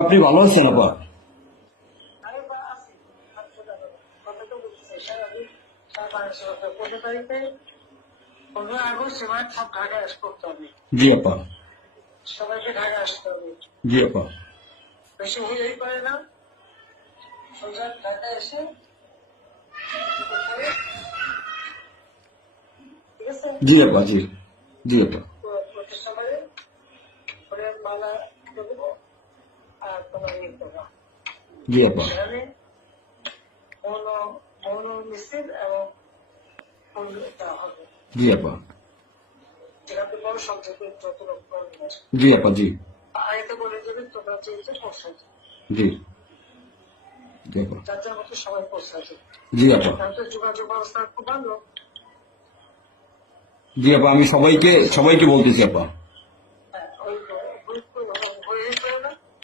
আপনি ভালো আছেন আপা? আমি আছি। কথা তো বলতেছি সারাদিন 15 তারিখে 15 আগস্ট এবার সব ঢাকায় করতে হবে। জি আপা। সবাইকে ঢাকা আসতে হবে। জি আপা। বেশি হলেই পারে না, সোজা ঢাকায় এসে ঠিক আছে জি আপা। জি জি আপা। প্রতিষ্ঠানে করে মালা দেবো আর তোমার ইয়ে করবা। জি আপা। সেখানে মৌন মৌন মিছিল এবং ফুল দেওয়া হবে। জি আপা। যেখানে বড় সংখ্যক যত লোক করবে জি আপা। জি আগে বলে দেবে তোমরা চেয়েছে পৌঁছাতে, জি জি আপা। যার মতো সবাই পৌঁছাতে। জি আপা। তাহলে যোগাযোগ ব্যবস্থা খুব ভালো। জি আপা, আমি সবাইকে বলতেছি আপা।